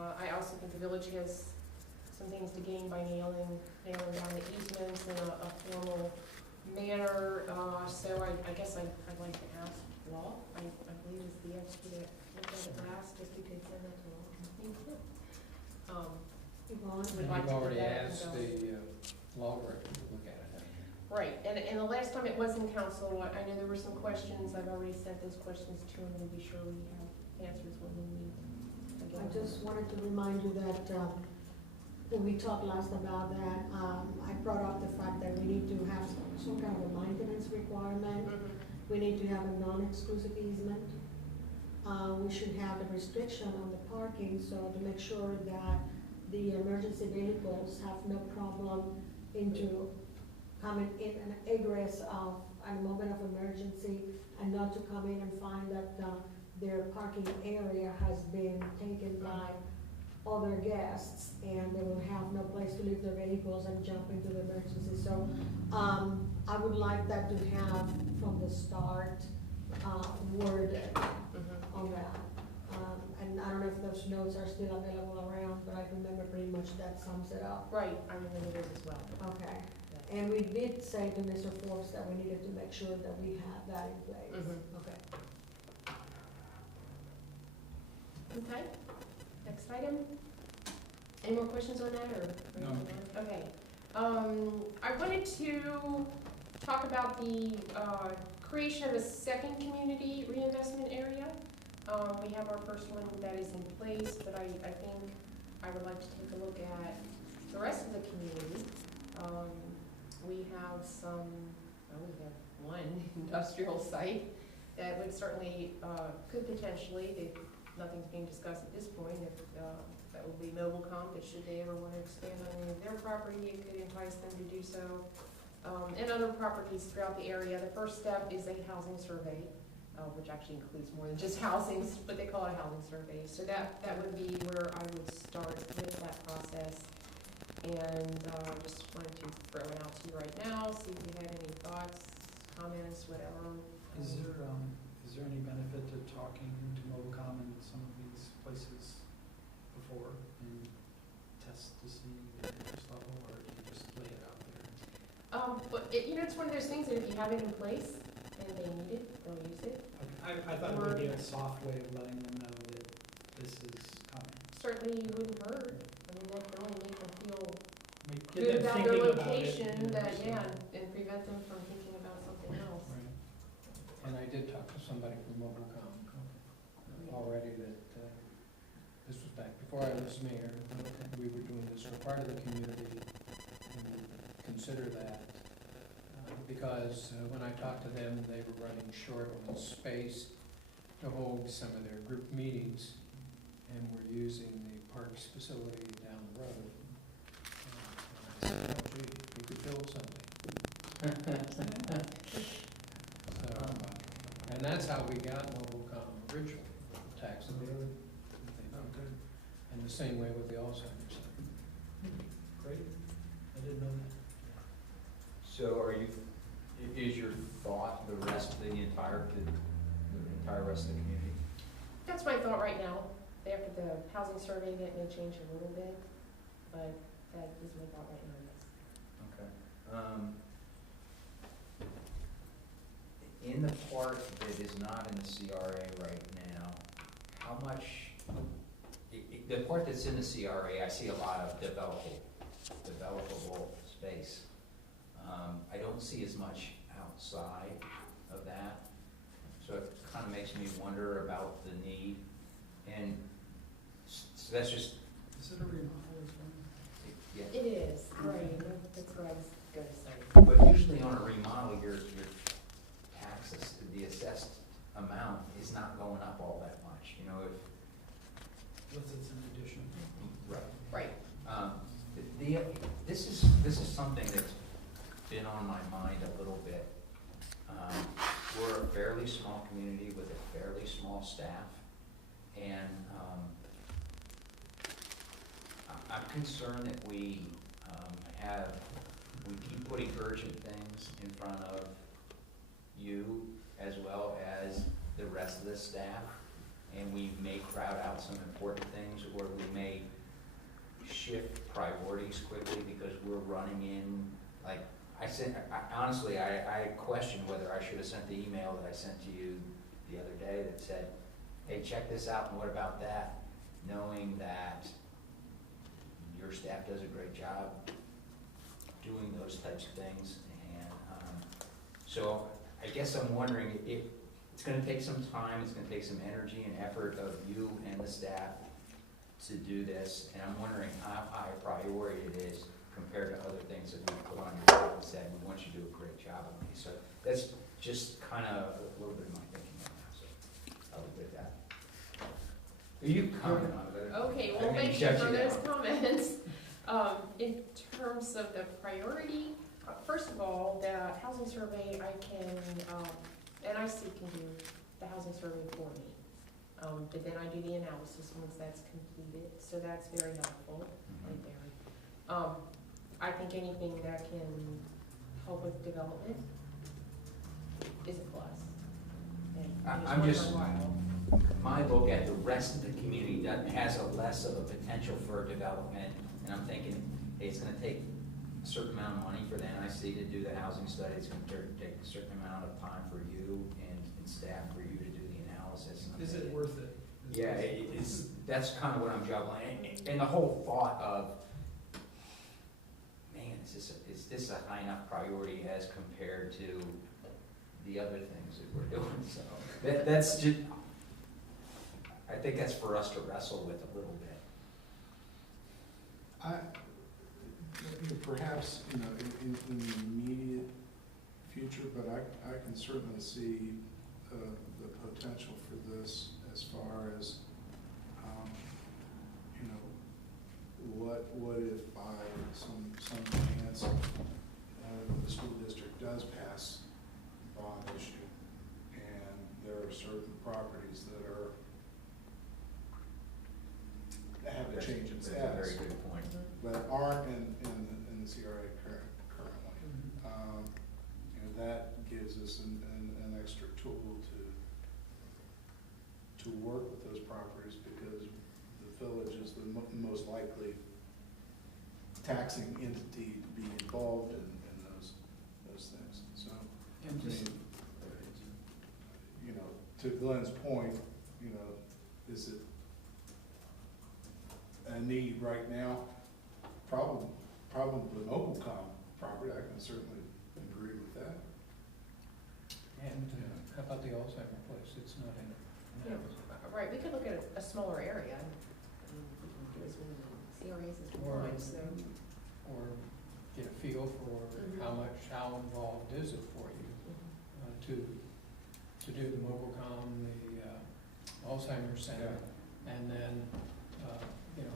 I also think the village has some things to gain by nailing down the easements in a formal manner. So I guess I'd like to ask Law, I believe is the expert that looked at it last, if you could send that to Law. Thank you. Yvonne would like You've to already do that. asked the law director to look at it. Right, and the last time it was in council, I know there were some questions, I've already sent those questions to him, and be sure we have answers when we meet again. I just wanted to remind you that, when we talked last about that, I brought up the fact that we need to have some kind of a maintenance requirement. We need to have a non-exclusive easement. We should have a restriction on the parking, so to make sure that the emergency vehicles have no problem into coming in and egress of a moment of emergency, and not to come in and find that their parking area has been taken by other guests, and they will have no place to leave their vehicles and jump into the emergency. So I would like that to have from the start worded on that. And I don't know if those notes are still available around, but I remember pretty much that sums it up. Right, I remember those as well. Okay. And we did say to Mr. Forbes that we needed to make sure that we had that in place. Okay. Okay, next item. Any more questions on that, or? No. Okay. I wanted to talk about the creation of a second community reinvestment area. We have our first one that is in place, but I think I would like to take a look at the rest of the community. We have we have one industrial site that would certainly, could potentially, nothing's being discussed at this point, if that would be Mobilecom, but should they ever want to expand on any of their property, it could entice them to do so. And other properties throughout the area. The first step is a housing survey, which actually includes more than just housing, but they call it a housing survey. So that would be where I would start with that process. And just wanted to throw it out to you right now, see if you had any thoughts, comments, whatever. Is there any benefit to talking to Mobilecom in some of these places before and test to see the interest level, or do you just lay it out there? But it's one of those things that if you have it in place and they need it, they'll use it. I thought it would be a soft way of letting them know that this is coming. Certainly you wouldn't hurt. I mean, that can only make them feel Get good them about their thinking about it, location, you know, that, so- and prevent them from thinking about something else. Right. And I did talk to somebody from Mobilecom already that, this was back before I was mayor, we were doing this for part of the community, and we consider that, because when I talked to them, they were running short on space to hold some of their group meetings, and were using the parks facility down the road. And I said, oh gee, you could build something. So, and that's how we got Mobilecom originally, tax abatement. And the same way with the Alzheimer's Center. Great, I didn't know that. So is your thought the rest of the entire rest of the community? That's my thought right now. After the housing survey, that may change a little bit, but that is my thought right now, yes. Okay. In the part that is not in the CRA right now, how much, the part that's in the CRA, I see a lot of developable space. I don't see as much outside of that, so it kind of makes me wonder about the need. And so that's just, Is it a remodel as well? yeah. It is, right, that's what I was gonna say. But usually on a remodel, your taxes, the assessed amount is not going up all that much, you know, Unless it's an addition. Right. Right. This is something that's been on my mind a little bit. We're a fairly small community with a fairly small staff, and I'm concerned that we keep putting urgent things in front of you as well as the rest of the staff, and we may crowd out some important things, or we may shift priorities quickly because we're running in, like, honestly, I questioned whether I should have sent the email that I sent to you the other day that said, hey, check this out, and what about that? Knowing that your staff does a great job doing those types of things, and, so I guess I'm wondering if, it's gonna take some time, it's gonna take some energy and effort of you and the staff to do this, and I'm wondering how high a priority it is compared to other things that we put on your plate and said, we want you to do a great job on these. So that's just kind of a little bit of my thinking right now, so I'll leave it at that. You comment on it. Okay, I well, mean, thank you shut for you those down. comments. In terms of the priority, first of all, the housing survey, I can, NIC can do the housing survey for me. But then I do the analysis once that's completed, so that's very helpful right there. I think anything that can help with development is a plus. And I'm it's just- worthwhile. My look at the rest of the community has a less of a potential for development, and I'm thinking, hey, it's gonna take a certain amount of money for the NIC to do the housing study, it's gonna take a certain amount of time for you and staff for you to do the analysis. And I'm Is it thinking, worth it? yeah, it's, that's kind of what I'm juggling, and the whole thought of, man, is this a high enough priority as compared to the other things that we're doing, so, that's just, I think that's for us to wrestle with a little bit. Perhaps, in the immediate future, but I can certainly see the potential for this as far as, what if by some chance the school district does pass bond issue, and there are certain properties that have a change in That's a status, very good point. but aren't in the CRA currently. That gives us an extra tool to work with those properties, because the village is the most likely taxing entity to be involved in those things. So, And just, to Glenn's point, is it a need right now? Probably MobileCom property, I can certainly agree with that. And how about the Alzheimer place? It's not in it. Yeah, right, we could look at a smaller area. I mean, we can do as many CRAs as we Or- want, so. Or get a feel for how involved is it for you to do the MobileCom, the Alzheimer's Center, and then,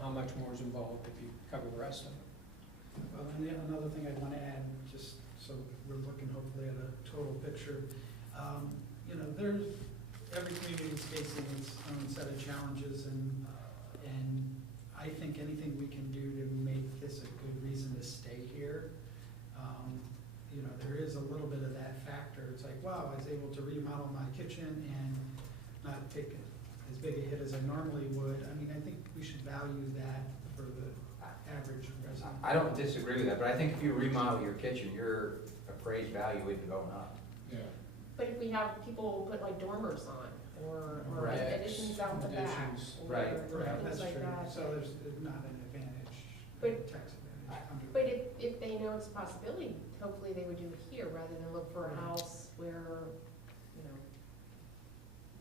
how much more is involved if you cover the rest of it. well, and another thing I'd want to add, just so we're looking hopefully at a total picture, there's, every community is facing its own set of challenges, and I think anything we can do to make this a good reason to stay here, there is a little bit of that factor. It's like, wow, I was able to remodel my kitchen and not take as big a hit as I normally would. I mean, I think we should value that for the average resident. I don't disagree with that, but I think if you remodel your kitchen, your appraised value isn't going up. Yeah. But if we have people put like dormers on, or Right. additions out the back, Additions. or Right. things That's like true. that. So there's not an advantage, But- tax advantage. But if they know it's a possibility, hopefully they would do it here rather than look for a house where,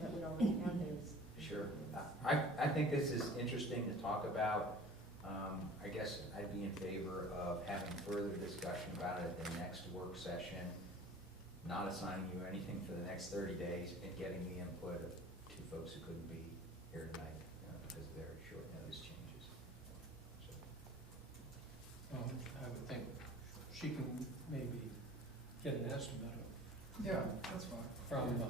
that would already have those. Sure. I think this is interesting to talk about. I guess I'd be in favor of having further discussion about it at the next work session, not assigning you anything for the next 30 days, and getting the input of two folks who couldn't be here tonight because of their short notice changes. So, I would think she can maybe get an estimate Yeah, that's fine. from,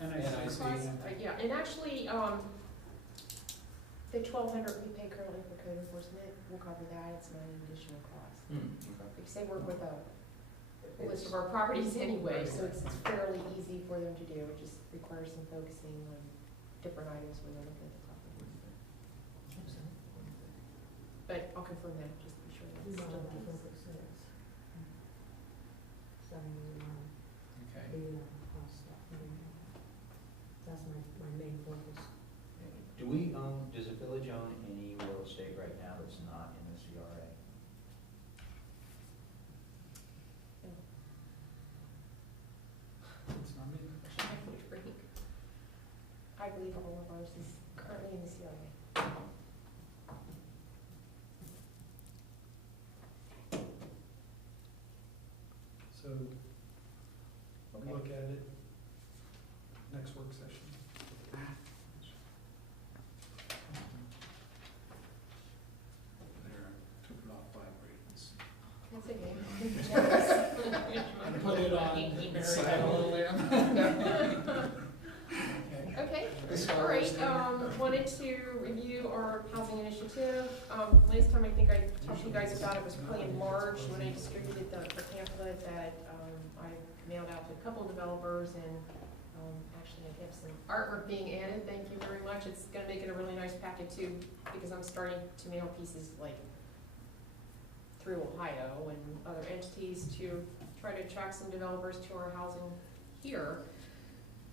And NIC. Yeah, and actually, the $1,200 we pay currently for code enforcement will cover that. It's not an additional cost. okay. Because they work with a list of our properties anyway, so it's fairly easy for them to do. It just requires some focusing on different items when they're looking at the properties. confirm that, just to be sure No, that's still I the think case. it's 7, Okay. the cost stuff. That's my main focus. Do we own, does the village own any real estate right now that's not in the CRA? It's not me. I would agree. I believe all of ours is currently in the CRA. So, we'll look at it next work session. There, I took it off vibrations. That's okay. And put it on Mary Ellen. Okay, As all far right, as wanted to review our housing initiative. Last time I think I talked to you guys about it was probably in March when I distributed the pamphlet that, I mailed out to a couple of developers and, actually I have some artwork being added, thank you very much. It's gonna make it a really nice packet too, because I'm starting to mail pieces like through Ohio and other entities to try to attract some developers to our housing here.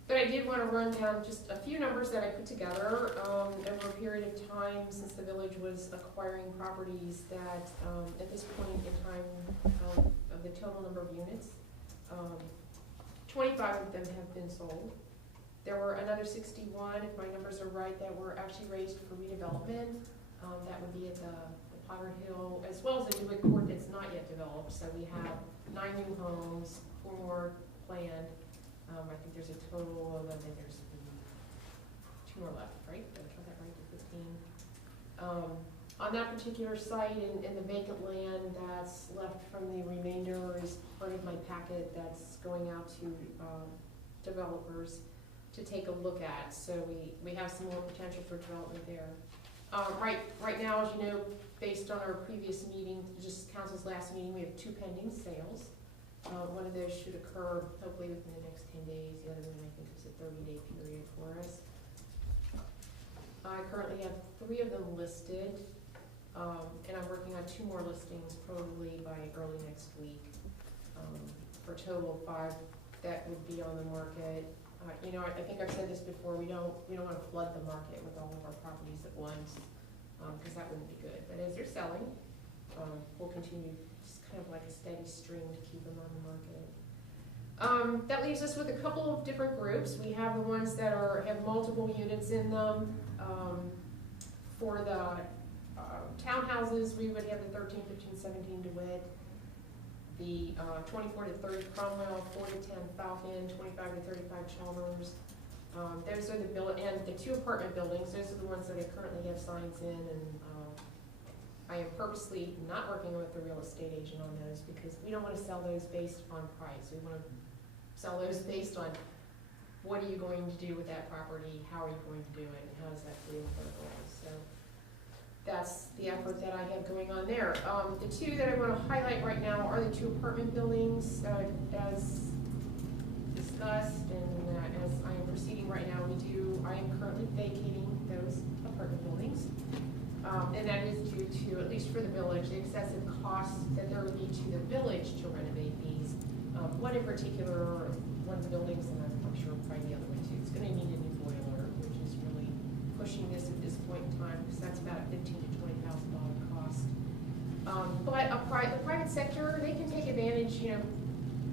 But I did want to run down just a few numbers that I put together over a period of time since the village was acquiring properties that, at this point in time, of the total number of units, 25 of them have been sold. There were another 61, if my numbers are right, that were actually raised for redevelopment. That would be at the Potter Hill, as well as the Newick Court that's not yet developed. So we have 9 new homes, 4 more planned. I think there's a total of, I think there's 2 more left, right? Did I count that right, to 15? On that particular site in the vacant land that's left from the remainder is part of my packet that's going out to developers to take a look at. So we have some more potential for development there. Right now, as you know, based on our previous meeting, just council's last meeting, we have 2 pending sales. One of those should occur hopefully within the next 10 days. The other one I think is a 30-day period for us. I currently have 3 of them listed, and I'm working on 2 more listings probably by early next week, for a total of 5 that would be on the market. You know, I think I've said this before, we don't want to flood the market with all of our properties at once, because that wouldn't be good. But as they're selling, we'll continue just kind of like a steady stream to keep them on the market. That leaves us with a couple of different groups. We have the ones that have multiple units in them. For the townhouses, we would have the 13, 15, 17 DeWitt, the 24 to 30 Cromwell, 4 to 10 Falcon, 25 to 35 Chalmers. Those are and the 2 apartment buildings. Those are the ones that I currently have signs in, and I am purposely not working with the real estate agent on those because we don't want to sell those based on price. We want to sell those based on what are you going to do with that property, how are you going to do it, and how does that fit into our goals. So that's the effort that I have going on there. The 2 that I want to highlight right now are the 2 apartment buildings. As discussed and as I am proceeding right now, I am currently vacating those apartment buildings. And that is due to, at least for the village, the excessive costs that there would be to the village to renovate these. One in particular, one of the buildings, and I'm sure probably the other one too, it's going to need a new boiler, which is really pushing this at this point in time, because that's about a $15,000 to $20,000 cost. But the private sector, they can take advantage, you know,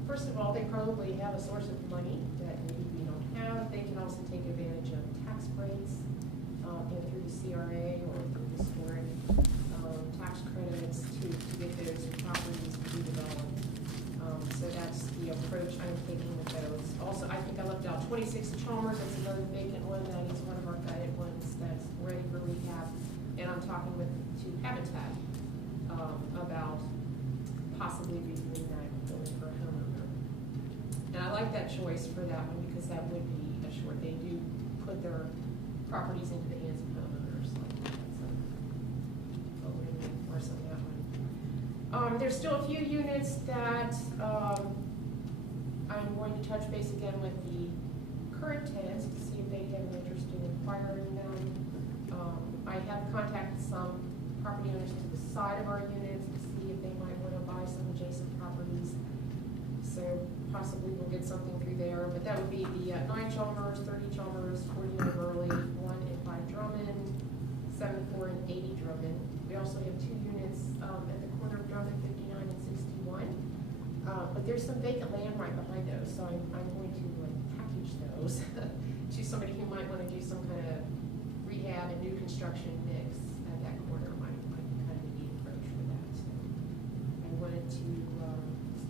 first of all, they probably have a source of money that maybe we don't have. They can also take advantage of tax breaks, either through the CRA or through historic tax credits to get those properties redeveloped. So that's the approach I'm taking with those. Also, I think I left out 26 Chalmers. That's another vacant one. That is one of our guided ones that's ready for rehab. And I'm talking to Habitat about possibly redoing that building for a homeowner. And I like that choice for that one because that would be a short. They do put their properties into the hands of homeowners. So we're going to enforce on that one. There's still a few units that I'm going to touch base again with the current tenants to see if they have an interest in acquiring them. I have contacted some property owners to the side of our units to see if they might want to buy some adjacent properties. So possibly we'll get something through there, but that would be the 9 Chalmers, 30 Chalmers, 40 and Burley, 1 and 5 Drummond, 74 and 80 Drummond. We also have 2 units at the corner of Drummond, 59 and 61. But there's some vacant land right behind those, so I'm going to like package those to somebody who might want to do some kind of rehab and new construction mix at that corner. Might be kind of a neat approach for that. So I wanted to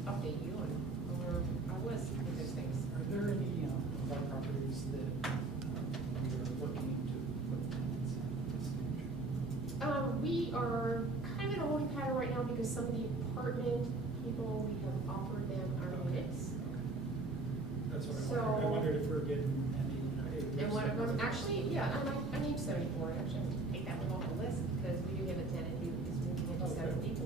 update you on where I was with those things. Are there any of our properties that we are looking to put tenants in at this stage? We are kind of in a holding pattern right now because some of the apartment people, we have offered them our units. That's what So- I wondered if we're getting any. And one of them, actually, yeah, I named 74, actually, I'm gonna take that one off the list because we do have a tenant who is moving into Okay. 70.